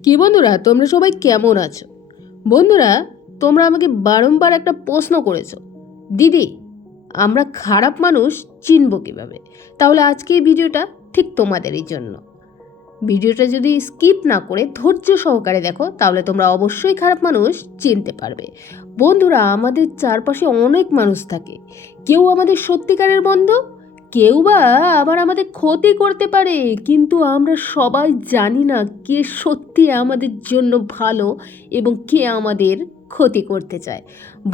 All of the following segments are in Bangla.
কি বন্ধুরা, তোমরা সবাই কেমন আছো? বন্ধুরা, তোমরা আমাকে বারংবার একটা প্রশ্ন করেছো, দিদি আমরা খারাপ মানুষ চিনব কিভাবে? তাহলে আজকে এই ভিডিওটা ঠিক তোমাদেরই জন্য। ভিডিওটা যদি স্কিপ না করে ধৈর্য সহকারে দেখো তাহলে তোমরা অবশ্যই খারাপ মানুষ চিনতে পারবে। বন্ধুরা, আমাদের চারপাশে অনেক মানুষ থাকে। কেউ আমাদের সত্যিকারের বন্ধু, কেউ বা আবার আমাদের ক্ষতি করতে পারে, কিন্তু আমরা সবাই জানি না কে সত্যি আমাদের জন্য ভালো এবং কে আমাদের ক্ষতি করতে চায়।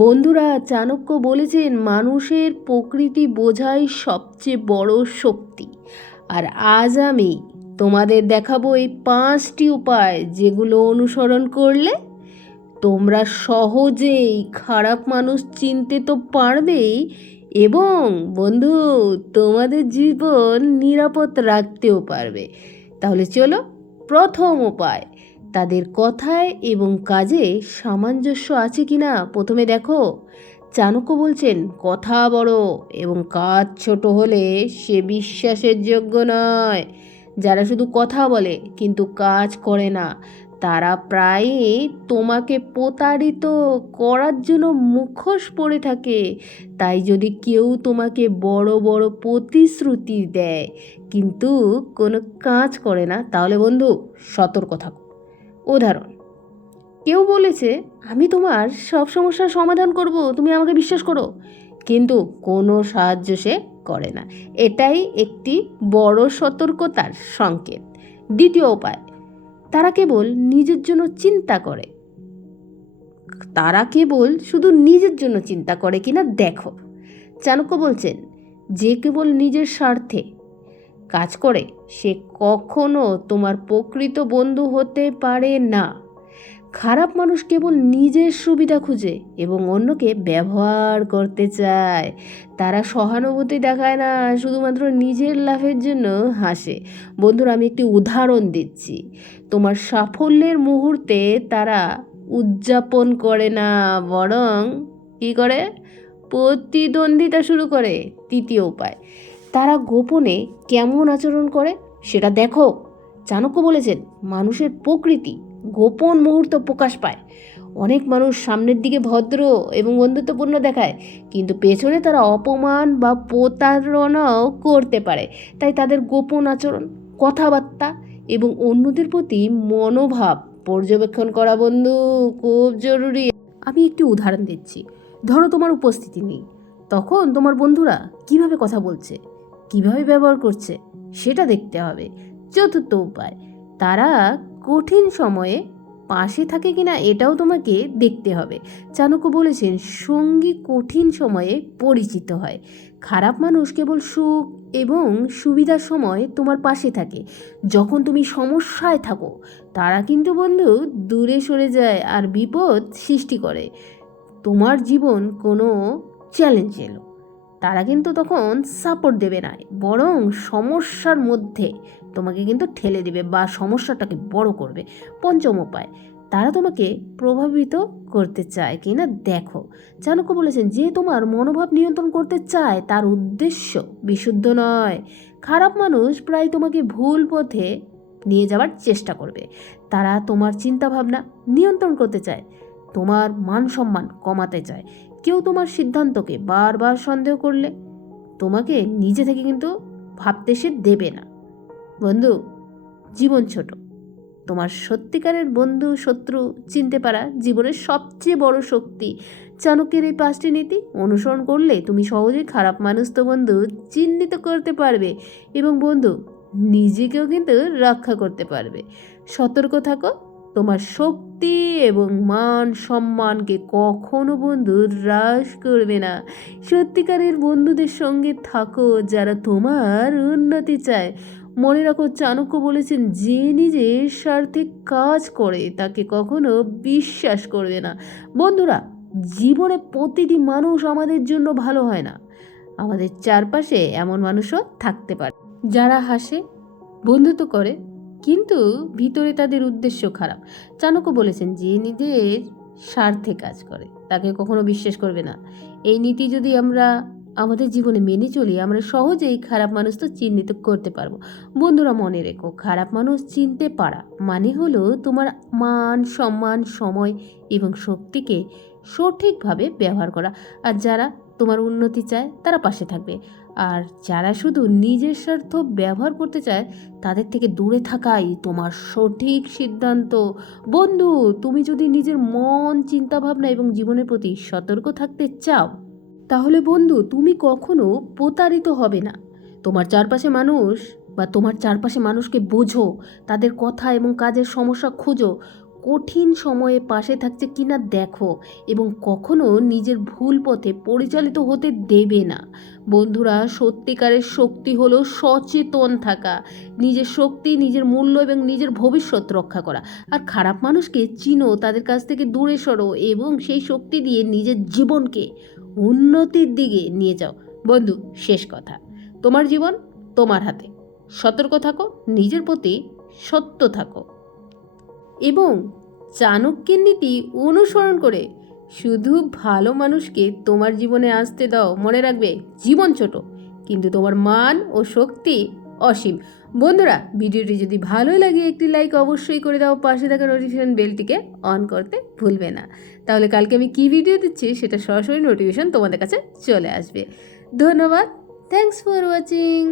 বন্ধুরা, চাণক্য বলেছেন মানুষের প্রকৃতি বোঝাই সবচেয়ে বড় শক্তি। আর আজ আমি তোমাদের দেখাবো এই 5টি উপায় যেগুলো অনুসরণ করলে তোমরা সহজেই খারাপ মানুষ চিনতে তো পারবেই, এবং বন্ধু তোমাদের জীবন নিরাপদ রাখতেও পারবে। তাহলে চলো, প্রথম উপায়, তাদের কথায় এবং কাজে সামঞ্জস্য আছে কিনা প্রথমে দেখো। চাণক্য বলছেন কথা বড় এবং কাজ ছোট হলে সে বিশ্বাসের যোগ্য নয়। যারা শুধু কথা বলে কিন্তু কাজ করে না, তারা প্রায়ই তোমাকে প্রতারিত করার জন্য মুখোশ পরে থাকে। তাই যদি কেউ তোমাকে বড় বড় প্রতিশ্রুতি দেয় কিন্তু কোনো কাজ করে না, তাহলে বন্ধু সতর্ক থাকো। উদাহরণ, কেউ বলেছে আমি তোমার সব সমস্যার সমাধান করব, তুমি আমাকে বিশ্বাস করো, কিন্তু কোনো সাহায্য সে করে না। এটাই একটি বড় সতর্কতার সংকেত। দ্বিতীয় উপায়, তারা কেবল নিজের জন্য চিন্তা করে। তারা কেবল শুধু নিজের জন্য চিন্তা করে কিনা দেখো। চাণক্য বলছেন যে কেবল নিজের স্বার্থে কাজ করে সে কখনো তোমার প্রকৃত বন্ধু হতে পারে না। খারাপ মানুষ কেবল নিজের সুবিধা খুঁজে এবং অন্যকে ব্যবহার করতে চায়। তারা সহানুভূতি দেখায় না, শুধুমাত্র নিজের লাভের জন্য হাসে। বন্ধুরা, আমি একটি উদাহরণ দিচ্ছি। তোমার সাফল্যের মুহূর্তে তারা উদযাপন করে না, বরং কী করে? প্রতিদ্বন্দ্বিতা শুরু করে। তৃতীয় উপায়, তারা গোপনে কেমন আচরণ করে সেটা দেখো। চাণক্য বলেছেন মানুষের প্রকৃতি গোপন মুহূর্ত প্রকাশ পায়। অনেক মানুষ সামনের দিকে ভদ্র এবং বন্ধুত্বপূর্ণ দেখায়, কিন্তু পেছনে তারা অপমান বা প্রতারণাও করতে পারে। তাই তাদের গোপন আচরণ, কথাবার্তা এবং অন্যদের প্রতি মনোভাব পর্যবেক্ষণ করা বন্ধু খুব জরুরি। আমি একটি উদাহরণ দিচ্ছি। ধরো তোমার উপস্থিতি নেই, তখন তোমার বন্ধুরা কিভাবে কথা বলছে, কিভাবে ব্যবহার করছে সেটা দেখতে হবে। চতুর্থ উপায়, তারা কঠিন সময়ে পাশে থাকে কিনা এটাও তোমাকে দেখতে হবে। চাণক্য বলেছেন সঙ্গী কঠিন সময়ে পরিচিত হয়। খারাপ মানুষ কেবল সুখ এবং সুবিধার সময় তোমার পাশে থাকে। যখন তুমি সমস্যায় থাকো তারা কিন্তু বন্ধু দূরে সরে যায় আর বিপদ সৃষ্টি করে। তোমার জীবন কোনো চ্যালেঞ্জ এলো, তারা কিন্তু তখন সাপোর্ট দেবে না, বরং সমস্যার মধ্যে তোমাকে কিন্তু ঠেলে দেবে বা সমস্যাটাকে বড় করবে। পঞ্চম উপায়, তারা তোমাকে প্রভাবিত করতে চায় কিনা দেখো। চাণক্য বলেছেন যে তোমার মনোভাব নিয়ন্ত্রণ করতে চায় তার উদ্দেশ্য বিশুদ্ধ নয়। খারাপ মানুষ প্রায় তোমাকে ভুল পথে নিয়ে যাওয়ার চেষ্টা করবে। তারা তোমার চিন্তাভাবনা নিয়ন্ত্রণ করতে চায়, তোমার মান সম্মান কমাতে চায়। কেউ তোমার সিদ্ধান্তকে বারবার সন্দেহ করলে তোমাকে নিজে থেকে কিন্তু ভাবতে সে দেবে না। বন্ধু, জীবন ছোট, তোমার সত্যিকারের বন্ধু শত্রু চিনতে পারা জীবনের সবচেয়ে বড় শক্তি। চাণক্যের এই 5টি নীতি অনুসরণ করলে তুমি সহজেই খারাপ মানুষ তো বন্ধু চিহ্নিত করতে পারবে এবং বন্ধু নিজেকেও কিন্তু রক্ষা করতে পারবে। সতর্ক থাকো, তোমার শক্তি এবং মান সম্মানকে কখনো বন্ধু হ্রাস করবে না। সত্যিকারের বন্ধুদের সঙ্গে থাকো যারা তোমার উন্নতি চায়। মনে রাখো, চাণক্য বলেছেন যে নিজের স্বার্থে কাজ করে তাকে কখনো বিশ্বাস করবে না। বন্ধুরা, জীবনে প্রতিটি মানুষ আমাদের জন্য ভালো হয় না। আমাদের চারপাশে এমন মানুষও থাকতে পারে যারা হাসে, বন্ধুত্ব করে, কিন্তু ভিতরে তাদের উদ্দেশ্য খারাপ। চাণক্য বলেছেন যে নিজের স্বার্থে কাজ করে তাকে কখনো বিশ্বাস করবে না। এই নীতি যদি আমরা আমাদের জীবনে মেনে চলি, আমরা সহজেই খারাপ মানুষ তো চিহ্নিত করতে পারবো। বন্ধুরা, মনে রেখো, খারাপ মানুষ চিনতে পারা মানে হলো তোমার মান, সম্মান, সময় এবং শক্তিকে সঠিকভাবে ব্যবহার করা। আর যারা তোমার উন্নতি চায় তারা পাশে থাকবে, আর যারা শুধু নিজের স্বার্থ ব্যবহার করতে চায় তাদের থেকে দূরে থাকাই তোমার সঠিক সিদ্ধান্ত। বন্ধু, তুমি যদি নিজের মন, চিন্তাভাবনা এবং জীবনের প্রতি সতর্ক থাকতে চাও, তাহলে বন্ধু তুমি কখনো প্রতারিত হবে না। তোমার চারপাশে মানুষকে বোঝো, তাদের কথা এবং কাজের সমস্যা খোঁজো, কঠিন সময়ে পাশে থাকছে কিনা দেখো, এবং কখনো নিজের ভুল পথে পরিচালিত হতে দেবে না। বন্ধুরা, সত্যিকারের শক্তি হলো সচেতন থাকা, নিজের শক্তি, নিজের মূল্য এবং নিজের ভবিষ্যৎ রক্ষা করা। আর খারাপ মানুষকে চিনো, তাদের কাছ থেকে দূরে সরো এবং সেই শক্তি দিয়ে নিজের জীবনকে উন্নতির দিকে নিয়ে যাও। বন্ধু, শেষ কথা, তোমার জীবন তোমার হাতে। সতর্ক থাকো, নিজের প্রতি সত্য থাকো এবং চাণক্যের নীতি অনুসরণ করে শুধু ভালো মানুষকে তোমার জীবনে আসতে দাও। মনে রাখবে, জীবন ছোট কিন্তু তোমার মান ও শক্তি অসীম। বন্ধুরা, ভিডিওটি যদি ভালো লাগে একটি লাইক অবশ্যই করে দাও, পাশে থাকা নোটিফিকেশন বেলটিকে অন করতে ভুলবে না। তাহলে কালকে আমি কী ভিডিও দিচ্ছি সেটা সরাসরি নোটিফিকেশন তোমাদের কাছে চলে আসবে। ধন্যবাদ। Thanks for watching.